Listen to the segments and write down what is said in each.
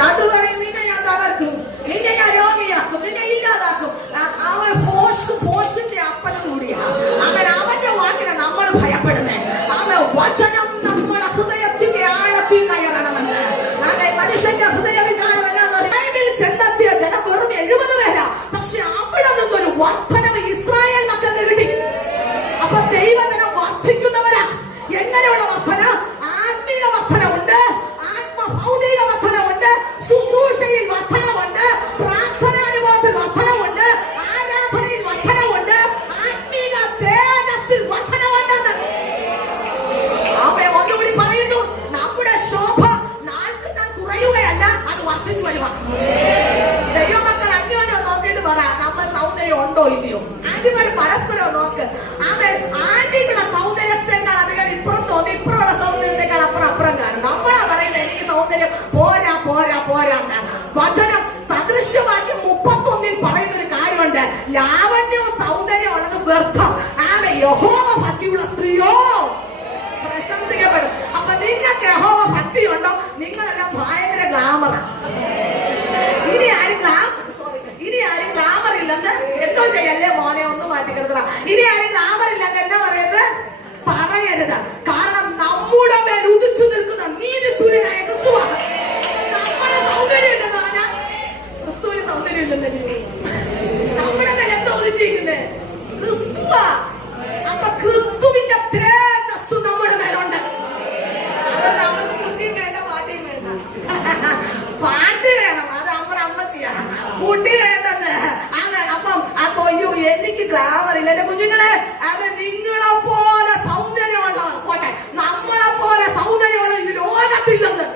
ശത്രു പറയും നിന്നെ ഞാൻ തകർക്കും, നിന്നെ ഞാൻ രോഗിയാക്കും, നിന്നെ ഇല്ലാതാക്കും. അവൻ ഫോഷ്കിന്റെ അപ്പനും കൂടിയാ. അങ്ങനെ അവന്റെ വാക്കിനെ നമ്മൾ ഭയപ്പെടുന്നേ. അവൻ വചനം നമ്മുടെ ഹൃദയത്തിന്റെ ആഴത്തിൽ കയറണമെന്ന്. അങ്ങനെ മനുഷ്യന്റെ ഹൃദയ വിചാരം എന്നാ ചെന്നെത്തിയ ജനം വെറും 70 പേരാ. പക്ഷെ അവിടെ നിന്നൊരു വർധനവ് ഇസ്രായേൽ മക്കൾക്ക് കിട്ടി. അപ്പൊ ദൈവജനം വർദ്ധിക്കുന്നവരാ. എങ്ങനെയുള്ള വർധന? ആത്മീയ വർധനവുണ്ട്, ആത്മഭൗതിക വർധനവുണ്ട്, ശുശ്രൂഷയിൽ വർധനവുണ്ട്, പ്രാർത്ഥനാനുഭവത്തിൽ വർധനവുണ്ട്, ആരാധനയിൽ വർധനവുണ്ട്, ആത്മീയ തേജസ്സിൽ വർധനവുണ്ടെന്ന്. അവൻ ഒന്നുകൂടി പറയുന്നു, നമ്മുടെ ശോഭ നാൾക്ക് നാൾ കുറയുകയല്ല, അത് വർദ്ധിച്ചു വരുക. ദൈവമക്കൾ അന്യോന്യം നോക്കിയിട്ട് പറ, നമ്മൾ സൗന്ദര്യം ഉണ്ടോ ഇല്ലയോ? ആന്റിമാർ പരസ്പരം നോക്ക്. അവൻ ആന്റിക്കുള്ള സൗന്ദര്യത്തെക്കാൾ അധികം ഇപ്പുറം തോന്നി, ഇപ്പുറമുള്ള സൗന്ദര്യത്തെക്കാൾ അപ്പുറം കാണും. നമ്മളാ പറയുന്നത് എനിക്ക് സൗന്ദര്യം പോരാ പോരാ പോരാ. വചനം സദൃശ്യവാക്യം 31 പറയുന്നൊരു കാര്യമുണ്ട്, ലാവണ്യവും സൗന്ദര്യം ഉള്ളത് വ്യർത്ഥം. ആമേ യഹോവ ഭക്തിയുള്ള സ്ത്രീയോ പ്രശംസിക്കപ്പെടും. അപ്പൊ നിങ്ങൾക്ക് യഹോവ ഭക്തിയുണ്ടോ? നിങ്ങളെല്ലാം ഭയങ്കര ഗ്ലാമറാ. ഇനി ആരും ഗ്ലാമർ ഇല്ലെന്ന് എന്തോ ചെയ്യല്ലേ മോനെ, ഒന്ന് മാറ്റിക്കെടുത്തണം. ഇനി ആരും ഗ്ലാമർ ഇല്ലെന്ന് എന്നാ പറയുന്നത്? പറയരുത്. കാരണം നമ്മുടെ മേൽ ഉദിച്ചു നിൽക്കുന്ന നീതി സൂര്യനായ ക്രിസ്തുവാണ്. നമ്മളെ സൗന്ദര്യം ഇല്ലെന്ന് പറഞ്ഞാൽ ക്രിസ്തുവിന് സൗന്ദര്യം ഇല്ലെന്ന്. നമ്മുടെ മേൽ എന്താ ഉദിച്ചിരിക്കുന്നത്? ക്രിസ്തുവാ. അപ്പൊ ക്രിസ്തുവിന്റെ തേജസ് നമ്മുടെ മേലുണ്ട്. അതുകൊണ്ട് നമുക്ക് കുട്ടിയും വേണ്ട, പാട്ടിയും വേണ്ട. പാട്ട് വേണം, അത് നമ്മുടെ അമ്മച്ചിയാ. കുട്ടി വേണ്ടെന്ന്. അപ്പൊ അയ്യോ എനിക്ക് ഗ്ലാമർ ഇല്ല. എന്റെ കുഞ്ഞുങ്ങളെ, അത് നിങ്ങളെ പോലെ സൗന്ദര്യമുള്ളവർ പോട്ടെ, നമ്മളെ പോലെ സൗന്ദര്യമുള്ള ഈ ലോകത്തില്ലെന്ന്.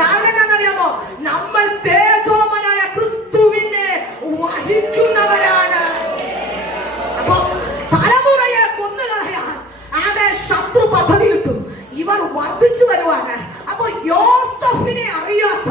കാരണം എന്താണെന്നറിയാമോ? നമ്മൾ തേജോമനായ ക്രിസ്തുവിനെ വഹിക്കുന്നവരാണ്. അപ്പൊ തലമുറയെ കൊന്നുകളയാൻ ആകെ ശത്രു പദ്ധതി കിട്ടു. ഇവർ വർദ്ധിച്ചു വരുവാണ്. അപ്പൊ യോസഫിനെ അറിയാത്ത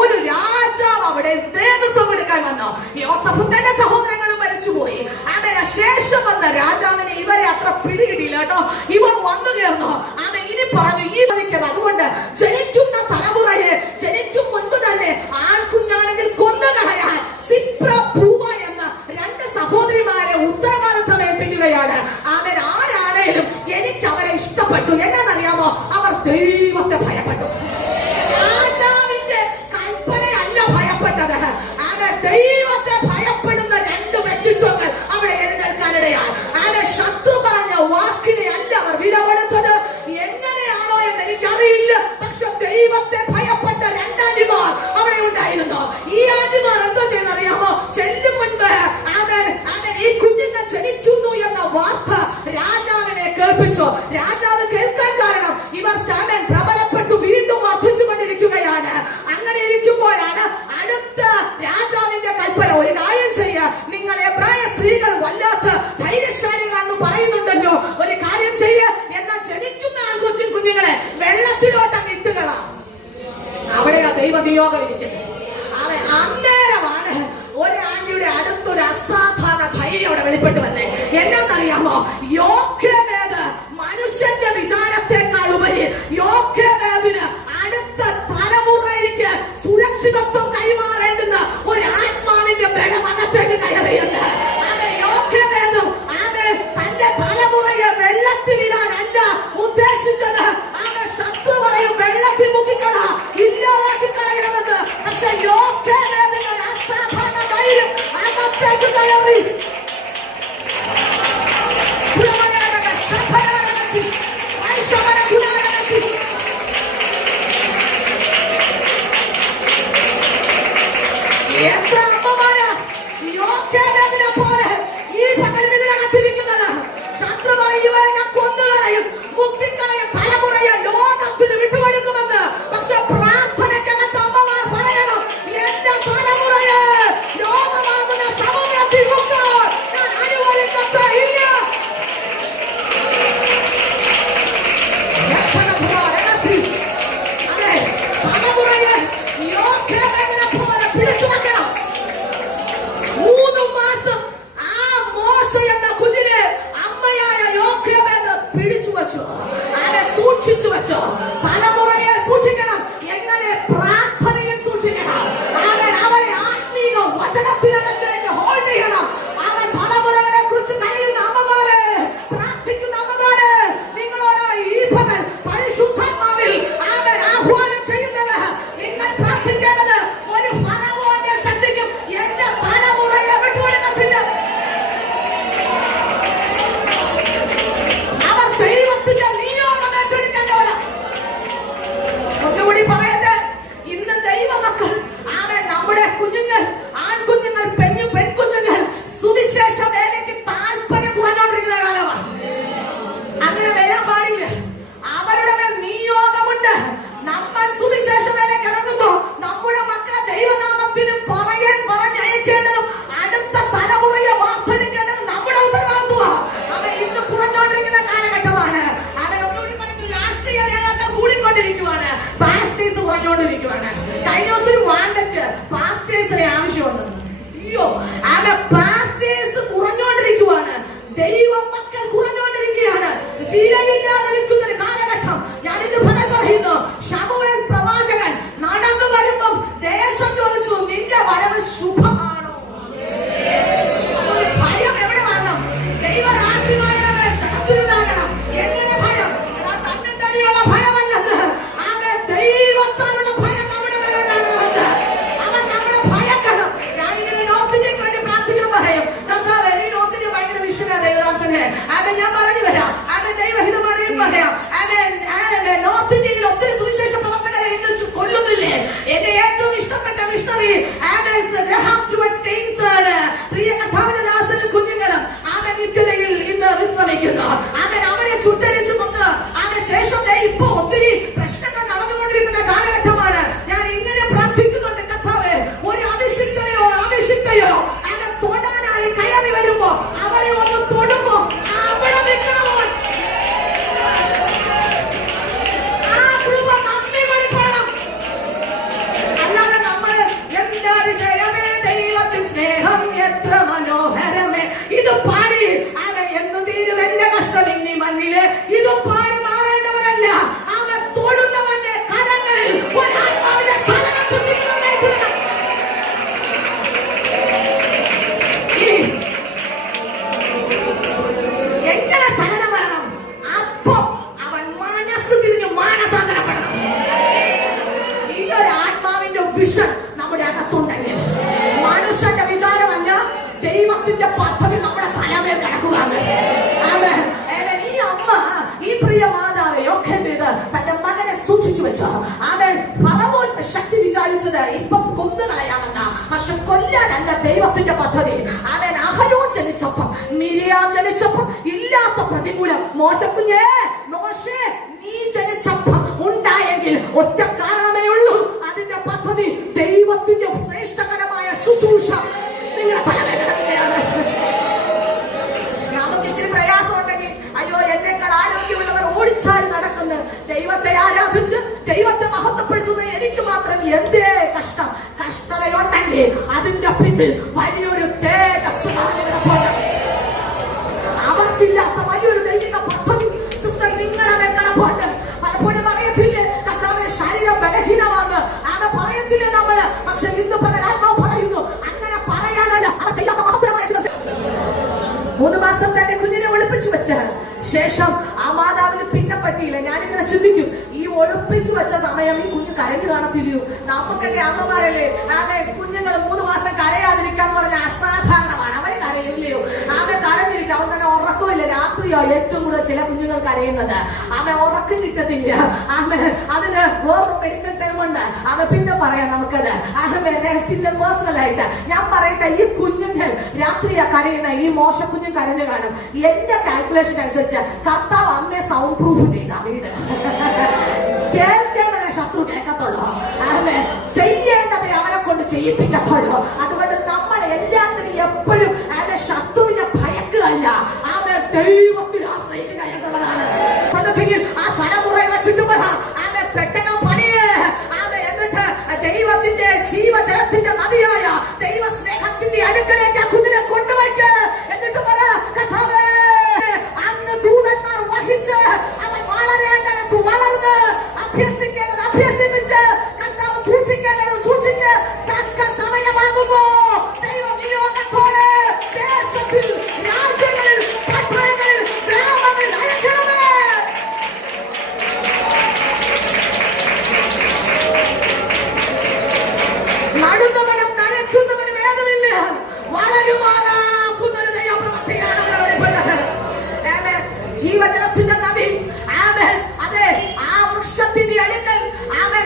ഒരു രാജാവ് അവിടെ നേതൃത്വം എടുക്കാൻ വന്നു. യോസഫും തന്റെ സഹോദരങ്ങളും മരിച്ചുപോയി. അങ്ങനെ ശേഷം വന്ന രാജാവിനെ ഇവരെ അത്ര പിടികിട്ടിയില്ല കേട്ടോ. ഇവർ വന്നു ചേർന്നു. അവൻ ഇനി പറഞ്ഞു, ഈ മതിക്കത്. അതുകൊണ്ട് ജനിക്കുന്ന തലമുറയെ ജനിക്കും മുൻപ് തന്നെ ആൺകുഞ്ഞാണെങ്കിൽ കൊന്നുകളയാൻ സിപ്ര പൂവ എന്ന 2 സഹോദരിമാരെ ഉത്തരവാദിത്തം ഏൽപ്പിക്കുകയാണ്. അവൻ ആരാണേലും എനിക്ക് അവരെ ഇഷ്ടപ്പെട്ടു. എന്നാന്നറിയാമോ? അവർ ദൈവത്തെ ഭയപ്പെട്ടു. രാജാവിന്റെ കൽപ്പനയല്ല ഭയപ്പെട്ടത്. അവൻ ദൈവത്തെ ഭയപ്പെടുന്ന 2 വ്യക്തിത്വങ്ങൾ അവിടെ എഴുന്നേൽക്കാനിടയാണ്. അവൻ ശത്രു പറഞ്ഞ വാക്കിനെ അല്ല അവർ വിലകൊടുത്തത്. എങ്ങനെയാണോ എന്ന് എനിക്കറിയില്ല. പക്ഷെ ദൈവത്തെ ഭയപ്പെട്ട 2 ആന്റിമാർ അവിടെ ഉണ്ടായിരുന്നു. ഈ ആന്റിമാർ എന്തോ ചെയ്യുന്നറിയാമോ? ചെല്ലും മുൻപ് അവൻ ഈ കുഞ്ഞിനെ ജനിക്കുന്നു എന്ന വാർത്ത രാജാവിനെ കേൾപ്പിച്ചു. രാജാവ് കേൾക്കാൻ കാരണം ഇവർ ചാമൻ പ്രബലപ്പെട്ടു വീണ്ടും വർദ്ധിച്ചു കൊണ്ടിരിക്കുകയാണ്. അങ്ങനെ ഇരിക്കുമ്പോഴാണ് അടുത്ത രാജാവിന്റെ കൽപ്പന, ഒരു കാര്യം ചെയ്യുക, നിങ്ങൾ എബ്രായ സ്ത്രീകൾ വല്ലാത്ത ധൈര്യശാലികളാണെന്ന് പറയുന്നുണ്ടല്ലോ, ഒരു കാര്യം ചെയ്യുക, എന്നാൽ ജനിക്കുന്ന കുഞ്ഞുങ്ങളെ വെള്ളത്തിലോട്ടങ്ങ് ഇട്ടുകളാ. അവിടെയാണ് ദൈവനിയോഗം ഇരിക്കുന്നത്. അവൻ അന്നേരമാണ് ഒരു ആന്റിയുടെ അടുത്തൊരു അസാധാരണ ധൈര്യം അവിടെ വെളിപ്പെട്ടു വന്നേ. എന്നാന്നറിയാമോ? യോഗ്യവേദ് മനുഷ്യന്റെ വിചാരത്തെക്കാൾ ഉപരി യോഗ്യവേദിന് അടുത്ത തലമുറയ്ക്ക് സുരക്ഷിതത്വം കൈമാറേണ്ടുന്ന ഒരു ആത്മാവിന്റെ ബലമകത്തേക്ക് കയറിയുണ്ട്. അത് യോഗ്യവേദം അത് തന്റെ തലമുറയെ വെള്ളത്തിലിടാനല്ല ഉദ്ദേശിച്ചത്. അത് ശത്രു പറയും വെള്ളത്തിൽ മുക്കിക്കളാ, ഇല്ലാതാക്കി കളയണമെന്ന്. പക്ഷെ യോഗ്യവേദിന് ഒരു അസാധാരണ ധൈര്യം അകത്തേക്ക് കയറി. കുറഞ്ഞോണ്ടിരിക്കുവാണ്. കഴിഞ്ഞ ദിവസം ഒരു വാണ്ടറ്റ് പാസ്റ്റേഴ്സിനെ ആവശ്യമുണ്ടെന്ന്. അയ്യോ, ആമേ, പാസ്റ്റേഴ്സ് കുറഞ്ഞോണ്ടിരിക്കുവാണ്, ദൈവ മക്കൾ കുറഞ്ഞോണ്ടിരിക്കുകയാണ്. വിലയില്ലാതെ നിൽക്കുന്ന ഒരു കാലഘട്ടം. ഞാൻ ഇന്ന് ഫലം പറയുന്നു. ശമൂവേൽ പ്രവാചകൻ നടന്നു വരുമ്പം ദേശം ചോദിച്ചു, നിന്റെ വരവ് ശുഭമാണോ? അപ്പൊ ഒരു ഭയം എവിടെ വരണം? ദൈവരാജ്യമാരുടെ മേൽ ജനത്തിനുണ്ടാകണം. എങ്ങനെ ഭയം? തന്നെ തടിയുള്ള ഭയമല്ലെന്ന്, ആകെ ദൈവത്താലുള്ള ഭയം നമ്മുടെ മേലുണ്ടാകണമെന്ന്. അവൻ നമ്മളെ ഭയക്കണം. ഞാനിങ്ങനെ നോർത്ത് ഇന്ത്യക്ക് വേണ്ടി പ്രാർത്ഥിക്കാൻ പറയും. കർത്താവേ, ഈ നോർത്ത് ഇന്ത്യ ഭയങ്കര വിഷയ ദേവദാസനെ. അതെ, ഞാൻ പറഞ്ഞു വരാം. അതെ, ദൈവഹിതമാണെങ്കിൽ പറയാം. അതെ, നോർത്ത് ഇന്ത്യയിൽ ഒത്തിരി സുവിശേഷ പ്രവർത്തകരെ ഇന്ന് കൊല്ലുന്നില്ലേ? എന്റെ ഏറ്റവും ഇഷ്ടപ്പെട്ട മിഷണറി പ്രിയ കർത്താവിന്റെ ദാസനും കുഞ്ഞുങ്ങളും ആകെ നിത്യതയിൽ ഇന്ന് വിശ്രമിക്കുന്നു. അങ്ങനെ അവരെ ചുട്ടരിച്ചു കൊന്ന് ആകെ ശേഷം ഇപ്പൊ ഒത്തിരി പ്രശ്നങ്ങൾ നടന്നുകൊണ്ടിരിക്കുന്ന കാലഘട്ടമാണ്. ഞാൻ ഇങ്ങനെ പ്രാർത്ഥിക്കുന്നുണ്ട്, കർത്താവേ, ഒരു അഭിഷിക്തയോ ആകെ തൊടാനായി കയറി വരുമ്പോ അവരെ ഒന്ന് തൊടുമ്പോ അവിടെ നിൽക്കണമോ? ആ കൃപ നമ്മെ വെളിപ്പെടണം. അല്ലാതെ നമ്മള് എന്താണ് ശയമേ ദൈവത്തിൻ സ്നേഹം എത്ര മനോഹരമേ, ഇത് പാടി അവൻ എന്നു തീരും എന്റെ കഷ്ടം ഇനി മണ്ണില്, ഇത് പാടി മാറേണ്ടവരല്ല. അവൻ തൊടുന്നവന്റെ കരങ്ങളിൽ ഒരാത്മാവിന്റെ ചലനം സൃഷ്ടിക്കുന്നവനായി തീരണം. എങ്ങനെ ചലനം വരണം? അപ്പൊ അവൻ മനസ്സ് തിരിഞ്ഞ് മാനസാന്തരപ്പെടണം. ഈ ഒരു ആത്മാവിന്റെ വിഷൻ നമ്മുടെ അകത്തുണ്ടെങ്കിൽ മനുഷ്യന്റെ വിചാരമല്ല, ദൈവത്തിന്റെ പദ്ധതി നമ്മുടെ തലമേൽ കിടക്കുകയാണ്. ഈ അമ്മ, ഈ പ്രിയ മാതാവ് ഒക്കെ തന്റെ മകനെ സൂക്ഷിച്ചു വെച്ചു. അവൻ ഫറവോൻ ശക്തി വിചാരിച്ചത് ഇപ്പം കൊന്നുകളയാമെന്ന, പക്ഷെ കൊല്ലാനല്ല ദൈവത്തിന്റെ പദ്ധതി. അവൻ അഹരോൻ ജനിച്ചപ്പം, മിരിയാം ജനിച്ചപ്പം ഇല്ലാത്ത പ്രതികൂലം മോശക്കുഞ്ഞേ, മോശേ, നീ ജനിച്ചപ്പം ഉണ്ടായെങ്കിൽ ഒറ്റ കാരണമേ ഉള്ളൂ. അതിന്റെ പദ്ധതി ദൈവത്തിന്റെ ശ്രേഷ്ഠകരമായ ശുശ്രൂഷ നിങ്ങളുടെ തലമേൽ കിടക്കുകയാണ്. നമുക്ക് ഇച്ചിരി പ്രയാസം ഉണ്ടെങ്കിൽ, അയ്യോ, എന്നേക്കാൾ ആരോഗ്യമുള്ളവർ ഓടിച്ചാടി നടക്കുന്നു, ദൈവത്തെ ആരാധിച്ച് ദൈവത്തെ മഹത്വപ്പെടുത്തുന്ന എനിക്ക് മാത്രം എന്തേ കഷ്ടം? കഷ്ടതയുണ്ടെങ്കിൽ അതിന്റെ പിന്നിൽ വലിയൊരു തേജസ് കിടപ്പുണ്ട്. അവർക്കില്ലാത്ത വലിയൊരു ദൈവിക പദ്ധതി സിസ്റ്റർ നിങ്ങളുടെ മേൽ കിടപ്പുണ്ട്. പലപ്പോഴും പറയത്തില്ലേ, കർത്താവേ, ശരീരം ബലഹീനമാണ്, അത് പറയത്തില്ലേ നമ്മള്. പക്ഷെ ഇന്ന് പകൽ ആത്മാവ് പറയുന്നു, അങ്ങനെ പറയാനല്ല, അത് ചെയ്യാത്ത മാത്രമായ 3 മാസം തന്നെ കുഞ്ഞിനെ ഒളിപ്പിച്ചു വെച്ച ശേഷം ആ മാതാവിന് പിന്നെ പറ്റിയില്ല. ഞാനിങ്ങനെ ചിന്തിക്കും, ഈ ഒളിപ്പിച്ചു വെച്ച സമയം ഈ കുഞ്ഞ് കരഞ്ഞു കാണത്തില്ലയോ? നമുക്കൊക്കെ അമ്മമാരല്ലേ, ആകെ കുഞ്ഞുങ്ങൾ 3 മാസം കരയാതിരിക്കാന്ന് പറഞ്ഞാൽ അസാധാരണമാണ്. അവര് കരയില്ലയോ? ആകെ കരഞ്ഞിരിക്കും. അവസാനം ഉറക്കമില്ല. രാത്രിയോ ഏറ്റവും കൂടുതൽ ചില കുഞ്ഞുങ്ങൾ കരയുന്നത്. അവൻ ഉറക്കം കിട്ടത്തില്ല. അതിന് വേറൊരു മെഡിക്കൽ ടൈം ഉണ്ട്. അത് പിന്നെ പറയാം നമുക്കത്. പിന്നെ പേഴ്സണൽ ആയിട്ട് ഞാൻ പറയട്ടെ, ഈ കുഞ്ഞുങ്ങൾ രാത്രിയാ കരയുന്ന ഈ മോശക്കുഞ്ഞും കരഞ്ഞു കാണും. എന്റെ കാൽക്കുലേഷൻ അനുസരിച്ച് കർത്താവ് അമ്മയെ സൗണ്ട് പ്രൂഫ് ചെയ്ത വീട്. കേൾക്കേണ്ടത് ശത്രു കേൾക്കത്തുള്ളൂ, ചെയ്യേണ്ടത് അവരെ കൊണ്ട് ചെയ്യിപ്പിക്കത്തുള്ളൂ. അതുകൊണ്ട് നമ്മൾ എല്ലാത്തിനും എപ്പോഴും അവന്റെ ശത്രുവിനെ ഭയക്കുകയല്ല, അവൻ ദൈവത്തിൽ ആശ്രയിക്കുക എന്നുള്ളതാണ്. ആ തലമുറ വെച്ചിട്ട് അവൻ പെട്ടകം പണിയേ, എന്നിട്ട് ദൈവത്തിന്റെ ജീവജലത്തിന്റെ നദിയായ ദൈവ സ്നേഹത്തിന്റെ അടുക്കലേക്ക് കുഞ്ഞിനെ കൊണ്ടുവയ്ക്ക. എന്നിട്ട് പറ, കർത്താവേ, അന്ന് ദൂതന്മാർ വഹിച്ച് അവൻ വളരേണ്ടത് വളർന്ന്, അഭ്യസിക്കേണ്ടത് അഭ്യസിപ്പിച്ച്, കർത്താവ് സൂക്ഷിക്കേണ്ടത് സൂക്ഷിച്ച്, തക്ക സമയമാകുമ്പോ ദൈവ നിയോഗത്തോടെ ദേശത്തിൽ, രാജ്യങ്ങളിൽ, പട്ടണങ്ങളിൽ, ഗ്രാമങ്ങളിൽ അയക്കണമേ. നടുന്നവനും നനയ്ക്കുന്നവനും ഏതുമില്ല, വളരുമാറാക്കുന്നൊരു ദൈവപ്രവൃത്തിയാണ് അവിടെ വെളിപ്പെട്ടത്. ജീവജലത്തിന്റെ നദി, അതെ, ആ വൃക്ഷത്തിന്റെ അടുക്കൽ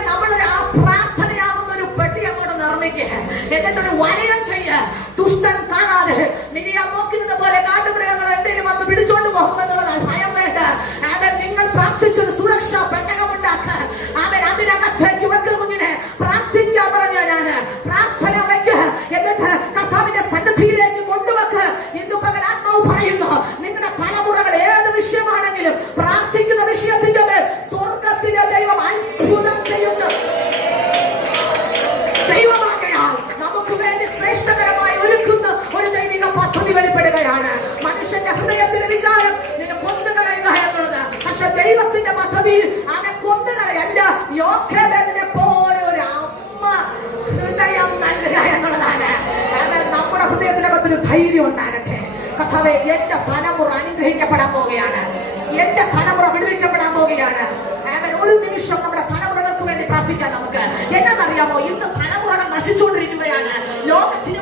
നമ്മളൊരു പ്രാർത്ഥനയാകുന്ന ഒരു പെട്ടി അങ്ങോട്ട് നിർമ്മിക്കുക. എന്നിട്ടൊരു വലയം ചെയ്യുക. ദുഷ്ടൻ കാണാതെ മിനിയാ നോക്കുന്നത് പോലെ കാട്ടുമൃഗങ്ങൾ എന്തെങ്കിലും വന്ന് പിടിച്ചോണ്ട് പോകുമെന്നുള്ളത് ഭയം വേണ്ട. നിങ്ങൾ പ്രാർത്ഥിച്ചൊരു സുരക്ഷാ പെട്ടകമുണ്ടാക്കുക. അതിനകത്തേക്ക് വെക്കുക കുഞ്ഞിനെ. പ്രാർത്ഥിക്കാൻ പറഞ്ഞ ഞാന് പ്രാർത്ഥന വെക്കുക. എന്നിട്ട് കർത്താവിന്റെ സന്നിധിയിലേക്ക് കൊണ്ടുവെക്കുക. ഇന്ന് പകൽ ആത്മാവ് പറയുന്നു, നിങ്ങളുടെ തലമുറകൾ ഏത് വിഷയമാണെങ്കിലും പ്രാർത്ഥിക്കുന്ന വിഷയത്തിന്റെ മേൽ സ്വർഗത്തിന്റെ ദൈവം അത്ഭുതം ചെയ്യുന്നു. പക്ഷെ ദൈവത്തിന്റെ പദ്ധതിയിൽ അവൻ കൊന്നുകളയല്ല. യോഖേബേദിനെ പോലെ ഒരു അമ്മ ഹൃദയം നൽകുക എന്നുള്ളതാണ്. അവൻ നമ്മുടെ ഹൃദയത്തിനകത്തൊരു ധൈര്യം ഉണ്ടാകട്ടെ. കർത്താവേ, എന്റെ തലമുറ അനുഗ്രഹിക്കപ്പെടാൻ പോവുകയാണ്, എന്റെ തലമുറ വിടുവിക്കപ്പെടാൻ പോവുകയാണ്. അവൻ ഒരു നിമിഷം നമ്മുടെ തലമുറകൾക്ക് വേണ്ടി പ്രാർത്ഥിക്കാം. നമുക്ക് എന്നറിയാമോ, ഇന്ന് തലമുറകൾ നശിച്ചുകൊണ്ടിരിക്കുകയാണ്. ലോകത്തിന്റെ